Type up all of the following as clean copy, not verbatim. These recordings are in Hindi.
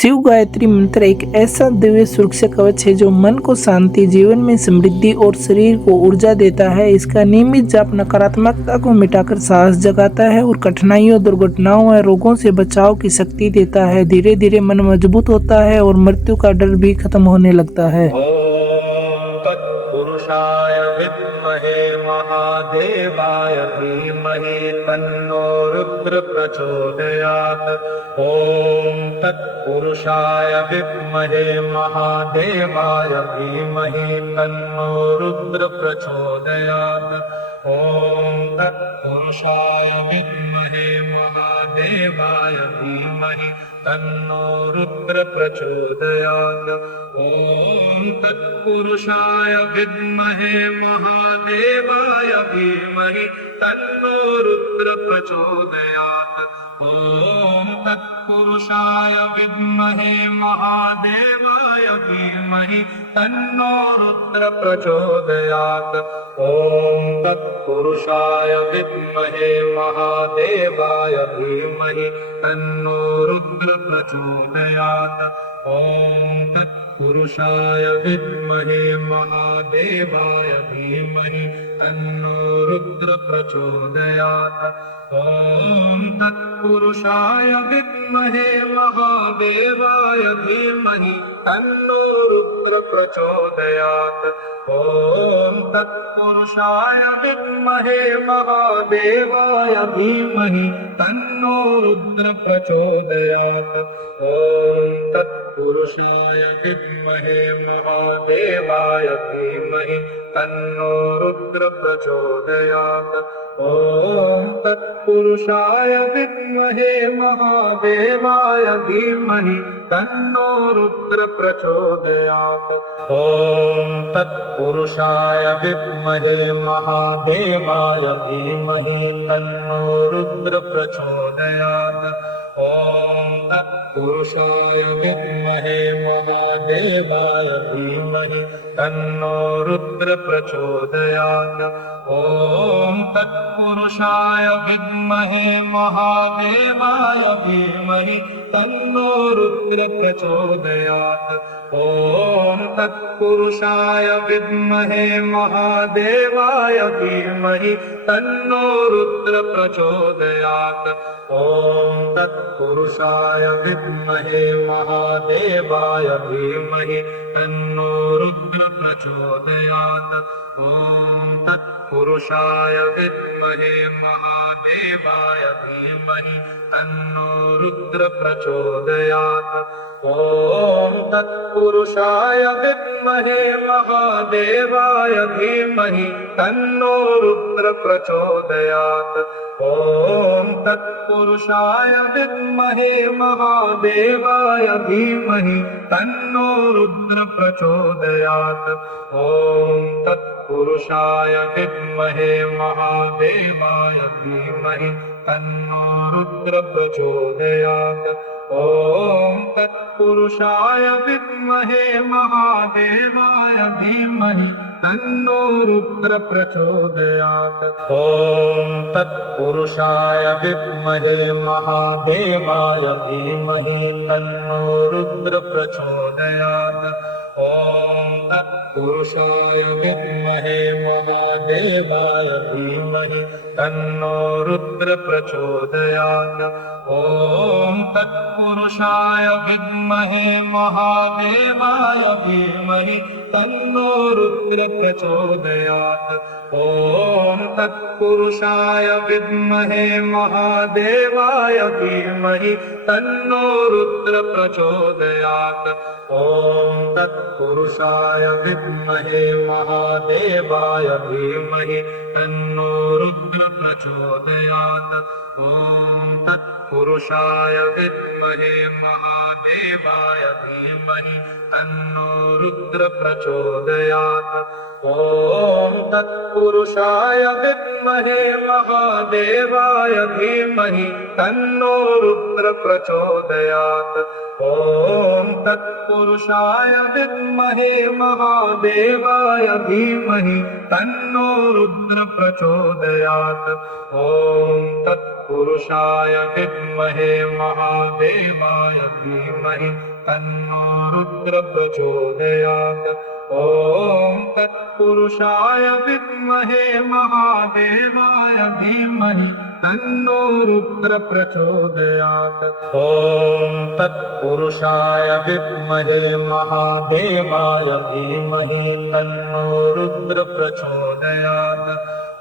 शिव गायत्री मंत्र एक ऐसा दिव्य सुरक्षा कवच है जो मन को शांति, जीवन में समृद्धि और शरीर को ऊर्जा देता है। इसका नियमित जाप नकारात्मकता को मिटाकर साहस जगाता है और कठिनाइयों, दुर्घटनाओं और रोगों से बचाव की शक्ति देता है। धीरे धीरे मन मजबूत होता है और मृत्यु का डर भी खत्म होने लगता है। तत्पुरुषाय विद्महे महादेवाय धीमहि तन्नो रुद्र प्रचोदयात्। ॐ तत्पुरुषाय विद्महे महादेवाय धीमहि तन्नो रुद्र प्रचोदयात्। ॐ तत्पुरुषाय विद्महे महादेवाय धीमहि तन्नो रुद्र प्रचोदयात्। ॐ तत्पुरुषाय विद्महे महादेवाय धीमहि तन्नो रुद्र प्रचोदयात्। ॐ तत्पुरुषाय विद्महे महादेवाय धीमहि तन्नो रुद्र प्रचोदयात्। ॐ तत्पुरुषाय विद्महे महादेवाय धीमहि तन्नो रुद्र प्रचोदयात्। ॐ तत्पुरुषाय विद्महे महादेवाय धीमहि तन्नो रुद्र प्रचोदयात्। ॐ तत्पुरुषाय विद्महे महादेवाय धीमहि तन्नो रुद्र प्रचोदयात्। ॐ तत्पुरुषाय विद्महे महादेवाय धीमहि तन्नो रुद्र प्रचोदयात्। ॐ तत्पुरुषाय विद्महे महादेवाय धीमहि तन्नो रुद्र प्रचोदयात्। ॐ तत्पुरुषाय विद्महे महादेवाय धीमहि तन्नो रुद्र प्रचोदयात्। ॐ तत्पुरुषाय विद्महे महादेवाय धीमहि तन्नो रुद्र प्रचोदयात्। ॐ तत्पुरुषाय विद्महे महादेवाय धीमहि तन्नो रुद्र प्रचोदयात्। ॐ तत्पुरुषाय विद्महे महादेवाय धीमहि तन्नो रुद्र प्रचोदयात्। ॐ तत्पुरुषाय विद्महे महादेवाय धीमहि तन्नो रुद्र प्रचोदयात्। ॐ तत्पुरुषाय विद्महे महादेवाय धीमहि तन्नो रुद्र प्रचोदयात्। ॐ तत्पुरुषाय विद्महे महादेवाय धीमहि तन्नो रुद्र प्रचोदयात्। ॐ तत्पुरुषाय विद्महे महादेवाय धीमहि तन्नो रुद्र प्रचोदयात्। ॐ तत्पुरुषाय विद्महे महादेवाय धीमहि तन्नो रुद्र प्रचोदयात्। ॐ तत्पुरुषाय विद्महे महादेवाय धीमहि तन्नो रुद्र प्रचोदयात्। ॐ तत्पुरुषाय विद्महे महादेवाय धीमहि तन्नो रुद्र प्रचोदयात्। ॐ तत्पुरुषाय विद्महे महादेवाय धीमहि तन्नो रुद्र प्रचोदयात्। ॐ तत्पुरुषाय विद्महे महादेवाय धीमहि तन्नो रुद्र प्रचोदयात्। ॐ तत्पुरुषाय विद्महे महादेवाय धीमहि तन्नो रुद्र प्रचोदयात्। ॐ तत्पुरुषाय विद्महे महादेवाय धीमहि तन्नो रुद्र प्रचोदयात्। ॐ तत्पुरुषाय विद्महे महादेवाय धीमहि तन्नो रुद्र प्रचोदयात्। ॐ तत्पुरुषाय विद्महे महादेवाय धीमहि तन्नो रुद्र प्रचोदयात्। ॐ तत्पुरुषाय विद्महे महादेवाय धीमहि तन्नो रुद्र प्रचोदयात्। ॐ तत्पुरुषाय विद्महे महादेवाय धीमहि तन्नो रुद्र प्रचोदयात्। ॐ तत्पुरुषाय विद्महे महादेवाय धीमहि तन्नो रुद्र प्रचोदयात्। ॐ तत्पुरुषाय विद्महे महादेवाय धीमहि तन्नो रुद्र प्रचोदयात्। ॐ तत्पुरुषाय विद्महे महादेवाय धीमहि तन्नो रुद्र प्रचोदयात्।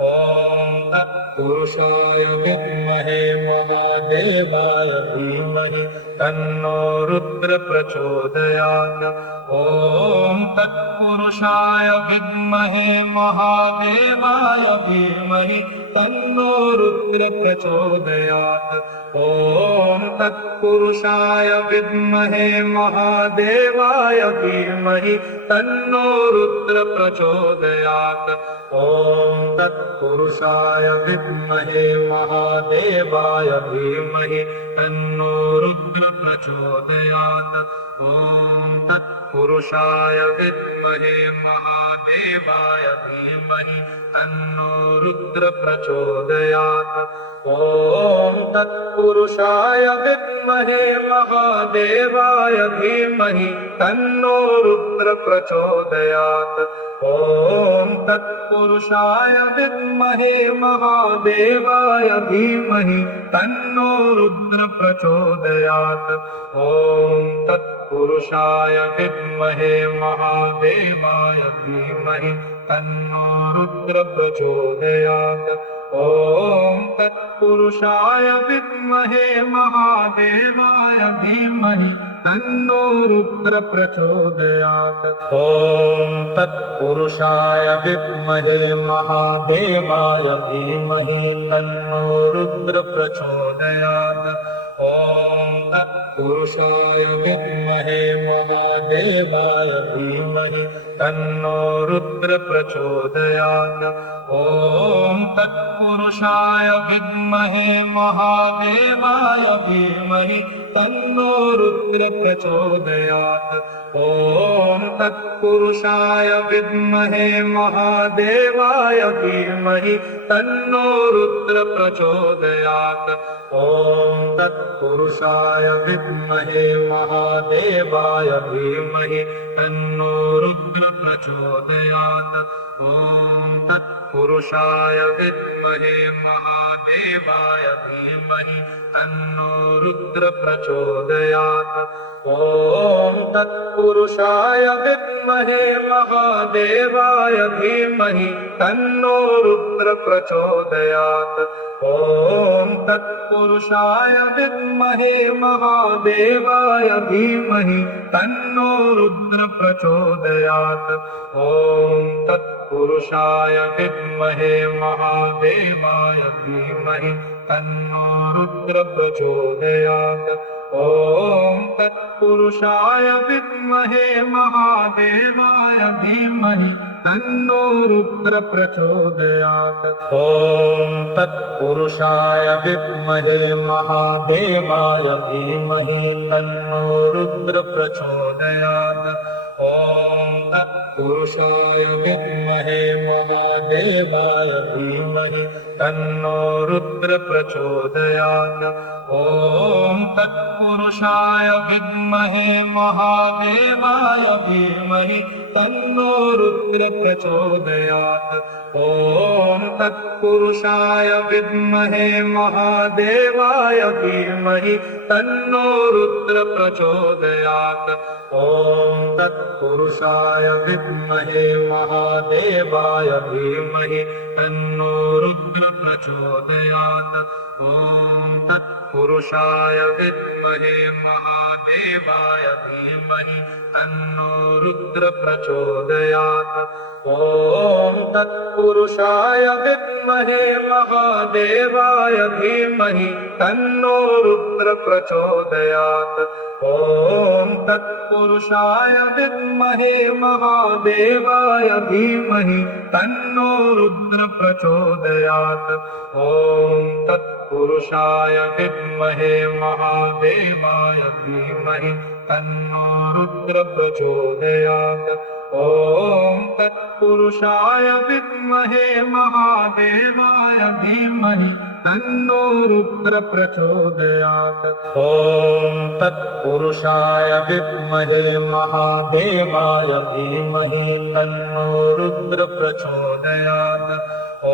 ॐ तत्पुरुषाय विद्महे महादेवाय धीमहि तन्नो रुद्र प्रचोदयात्। ॐ तत्पुरुषाय विद्महे महादेवाय धीमहि तन्नो रुद्र प्रचोदयात्। ॐ तत्पुरुषाय विद्महे महादेवाय धीमहि तन्नो रुद्र प्रचोदयात्। ॐ तत्पुरुषाय विद्महे महादेवाय धीमहि तन्नो रुद्र प्रचोदयात्। ॐ तत्पुरुषाय विद्महे महादेवाय धीमहि तन्नो रुद्र प्रचोदयात्। ॐ तत्पुरुषाय विद्महे महादेवाय धीमहि तन्नो रुद्र प्रचोदयात्। ॐ तत्पुरुषाय विद्महे महादेवाय धीमहि तन्नो रुद्र प्रचोदयात्। ॐ तत्पुरुषाय विद्महे महादेवाय धीमहि तन्नो रुद्र प्रचोदयात्। ॐ तत्पुरुषाय विद्महे महादेवाय धीमहि तन्नो रुद्र प्रचोदयात्। ॐ तत्पुरुषाय विद्महे महादेवाय धीमहि तन्नो रुद्र प्रचोदयात्। ॐ तत्पुरुषाय विद्महे महादेवाय धीमहि तन्नो रुद्र प्रचोदयात्। ॐ तत्पुरुषाय विद्महे महादेवाय धीमहि तन्नो रुद्र प्रचोदयात्। ॐ तत्पुरुषाय विद्महे महादेवाय धीमहि तन्नो रुद्र प्रचोदयात्। ॐ तत्पुरुषाय विद्महे महादेवाय धीमहि तन्नो रुद्र प्रचोदयात्। ॐ तत्पुरुषाय विद्महे महादेवाय धीमहि तन्नो रुद्र प्रचोदयात्। ॐ तत्पुरुषाय विद्महे महादेवाय धीमहि तन्नो रुद्र प्रचोदयात्। ॐ तत्पुरुषाय विद्महे महादेवाय धीमहि तन्नो रुद्र प्रचोदयात्। ॐ तत्पुरुषाय विद्महे महादेवाय धीमहि तन्नो रुद्र प्रचोदयात्। ॐ तत्पुरुषाय विद्महे महादेवाय धीमहि तन्नो रुद्र प्रचोदयात्। ॐ तत्पुरुषाय विद्महे महादेवाय धीमहि तन्नो रुद्र प्रचोदयात्। ॐ तत्पुरुषाय विद्महे महादेवाय धीमहि तन्नो रुद्र प्रचोदयात्। ॐ तत्पुरुषाय विद्महे महादेवाय धीमहि तन्नो रुद्र प्रचोदयात्। ॐ तत्पुरुषाय विद्महे महादेवाय धीमहि तन्नो रुद्र प्रचोदयात्। ॐ तत्पुरुषाय विद्महे महादेवाय धीमहि तन्नो रुद्र प्रचोदयात्। ॐ तत्पुरुषाय विद्महे महादेवाय धीमहि तन्नो रुद्र प्रचोदयात्। ॐ तत्पुरुषाय विद्महे महादेवाय धीमहि तन्नो रुद्र प्रचोदयात्। ॐ तत्पुरुषाय विद्महे महादेवाय धीमहि तन्नो रुद्र प्रचोदयात्। ॐ तत्पुरुषाय विद्महे महादेवाय धीमहि तन्नो रुद्र प्रचोदयात्। ॐ तत्पुरुषाय विद्महे महादेवाय धीमहि तन्नो रुद्र प्रचोदयात्। ॐ तत्पुरुषाय विद्महे महादेवाय धीमहि तन्नो रुद्र प्रचोदयात्। ॐ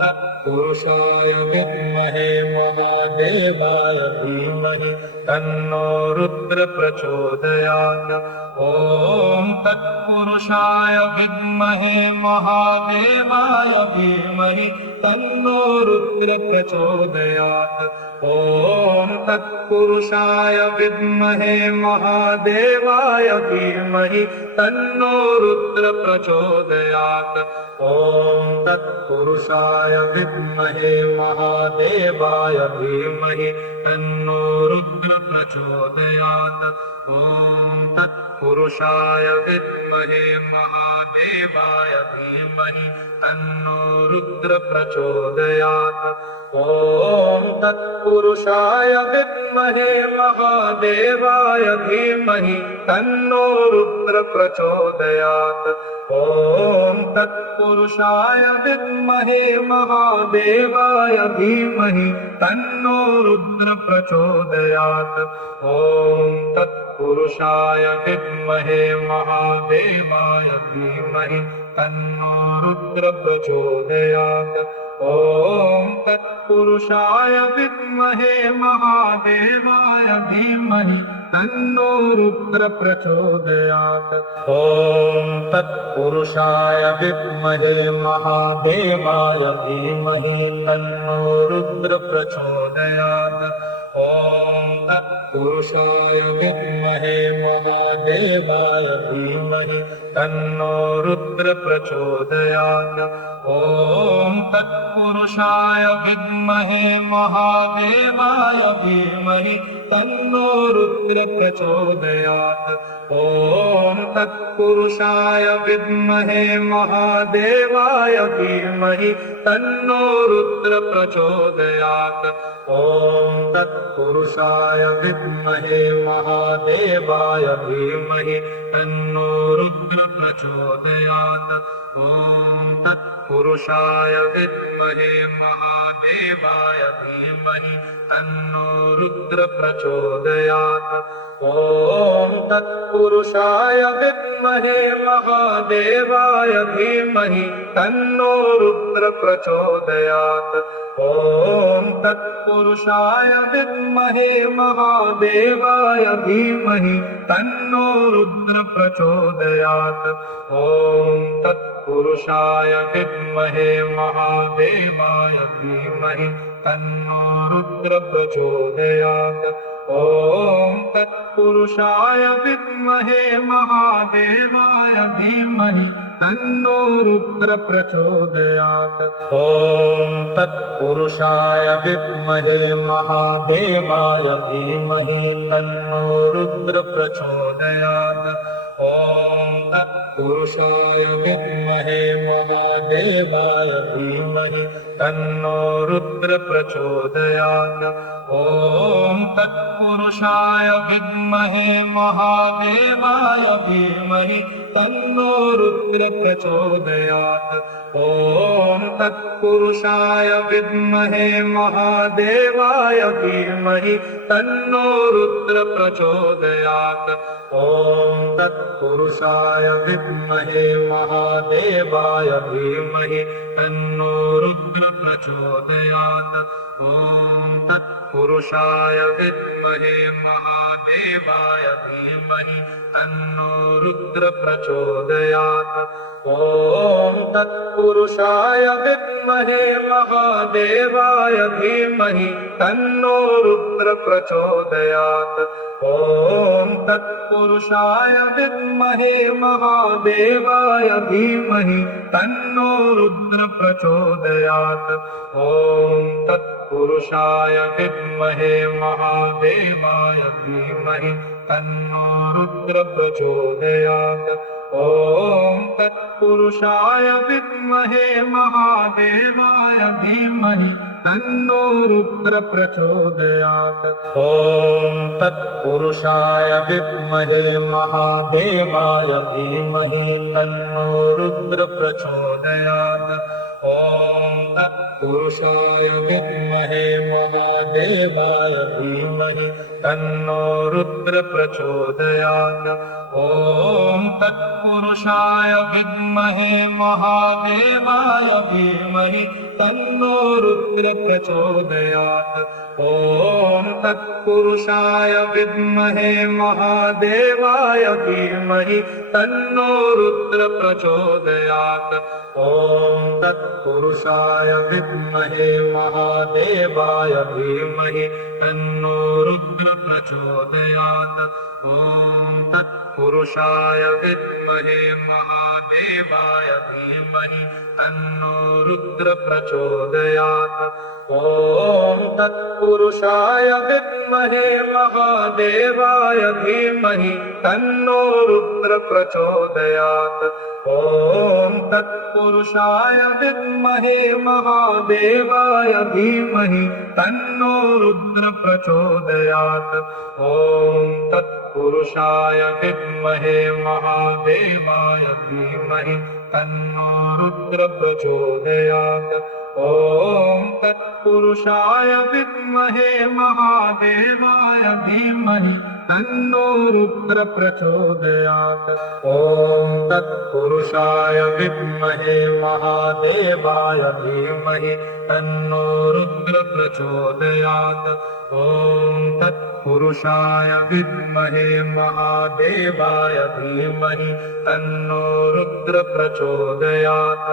तत्पुरुषाय विद्महे महादेवाय धीमहि तन्नो रुद्र प्रचोदयात्। ॐ तत्पुरुषाय विद्महे महादेवाय धीमहि तन्नो रुद्र प्रचोदयात्। ॐ तत्पुरुषाय विद्महे महादेवाय धीमहि तन्नो रुद्र प्रचोदयात्। ॐ तत्पुरुषाय विद्महे महादेवाय धीमहि तन्नो रुद्र प्रचोदयात्। ॐ तत्पुरुषाय विद्महे महादेवाय धीमहि तन्नो रुद्र प्रचोदयात्। ॐ तत्पुरुषाय विद्महे महादेवाय धीमहि तन्नो रुद्र प्रचोदयात्। ॐ तत्पुरुषाय विद्महे महादेवाय धीमहि तन्नो रुद्र प्रचोदयात्। ॐ तत्पुरुषाय विद्महे महादेवाय धीमहि तन्नो रुद्र प्रचोदयात्। ॐ तत्पुरुषाय विद्महे महादेवाय धीमहि तन्नो रुद्र प्रचोदयात्। ॐ तत्पुरुषाय विद्महे महादेवाय धीमहि तन्नो रुद्र प्रचोदयात्। ॐ तत्पुरुषाय विद्महे महादेवाय धीमहि तन्नो रुद्र प्रचोदयात्। ॐ तत्पुरुषाय विद्महे महादेवाय धीमहि तन्नो रुद्र प्रचोदयात्। ॐ तत्पुरुषाय विद्महे महादेवाय धीमहि तन्नो रुद्र प्रचोदयात्। ॐ तत्पुरुषाय विद्महे महादेवाय धीमहि तन्नो रुद्र प्रचोदयात्। ॐ तत्पुरुषाय विद्महे महादेवाय धीमहि तन्नो रुद्र प्रचोदयात्। ॐ तत्पुरुषाय विद्महे महादेवाय धीमहि तन्नो रुद्र प्रचोदयात्। ॐ तत्पुरुषाय विद्महे महादेवाय धीमहि तन्नो रुद्र प्रचोदयात्। ॐ तत्पुरुषाय विद्महे महादेवाय धीमहि तन्नो रुद्र प्रचोदयात्। ॐ तत्पुरुषाय विद्महे महादेवाय धीमहि तन्नो रुद्र प्रचोदयात्। ॐ तत्पुरुषाय विद्महे महादेवाय धीमहि तन्नो रुद्र प्रचोदयात्। ॐ तत्पुरुषाय विद्महे महादेवाय धीमहि तन्नो रुद्र प्रचोदयात्। ॐ तत्पुरुषाय विद्महे महादेवाय धीमहि तन्नो रुद्र प्रचोदयात्। ॐ तत्पुरुषाय विद्महे महादेवाय धीमहि तन्नो रुद्र प्रचोदयात्। ॐ तत्पुरुषाय विद्महे महादेवाय धीमहि तन्नो रुद्र प्रचोदयात्। ॐ तत्पुरुषाय विद्महे महादेवाय धीमहि तन्नो रुद्र प्रचोदयात्। ॐ तत्पुरुषाय विद्महे महादेवाय धीमहि तन्नो रुद्र प्रचोदयात्। ॐ तत्पुरुषाय विद्महे महादेवाय धीमहि तन्नो रुद्र प्रचोदयात्। ॐ तत्पुरुषाय विद्महे महादेवाय धीमहि तन्नो रुद्र प्रचोदयात्। ॐ तत्पुरुषाय विद्महे महादेवाय धीमहि तन्नो रुद्र प्रचोदयात्। ॐ तत्पुरुषाय विद्महे महादेवाय धीमहि तन्नो रुद्र प्रचोदयात्। ॐ तत्पुरुषाय विद्महे महादेवाय धीमहि तन्नो रुद्र प्रचोदयात्। ॐ तत्पुरुषाय विद्महे महादेवाय धीमहि तन्नो रुद्र प्रचोदयात्। ॐ तत्पुरुषाय विद्महे महादेवाय धीमहि तन्नो रुद्र प्रचोदयात्। ॐ तत्पुरुषाय विद्महे महादेवाय धीमहि तन्नो रुद्र प्रचोदयात्। ॐ तत्पुरुषाय विद्महे महादेवाय धीमहि तन्नो रुद्र प्रचोदयात्। ॐ तत्पुरुषाय विद्महे महादेवाय धीमहि तन्नो रुद्र प्रचोदयात्। ॐ तत्पुरुषाय विद्महे महादेवाय धीमहि तन्नो रुद्र प्रचोदयात्। ॐ तत्पुरुषाय विद्महे महादेवाय धीमहि तन्नो रुद्र प्रचोदयात्। ॐ तत्पुरुषाय विद्महे महादेवाय धीमहि तन्नो रुद्र प्रचोदयात्। ॐ तत्पुरुषाय विद्महे महादेवाय धीमहि तन्नो रुद्र प्रचोदयात्। ॐ तत्पुरुषाय विद्महे महादेवाय धीमहि तन्नो रुद्र प्रचोदयात्।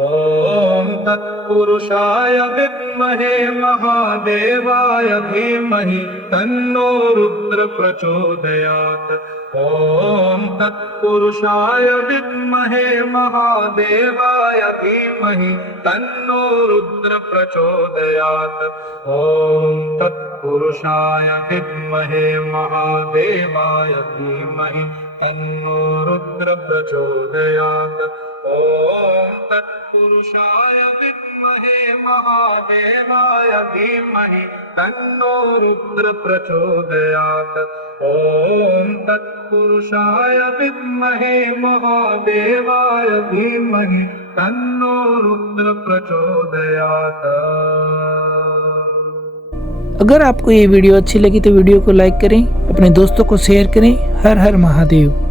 ॐ तत्पुरुषाय विद्महे महादेवाय धीमहि तन्नो रुद्र प्रचोदयात्। ॐ तत्पुरुषाय विद्महे महादेवाय धीमहि तन्नो रुद्र प्रचोदयात्। ॐ तत्पुरुषाय विद्महे महादेवाय धीमहि तन्नो रुद्र प्रचोदयात्। ॐ तत्पुरुषाय विद्महे महादेवाय धीमहि तन्नो रुद्र प्रचोदयात्। ॐ तत्पुरुषाय विद्महे महादेवाय धीमहि तन्नो रुद्र प्रचोदयात्। अगर आपको ये वीडियो अच्छी लगी तो वीडियो को लाइक करें, अपने दोस्तों को शेयर करें। हर हर महादेव।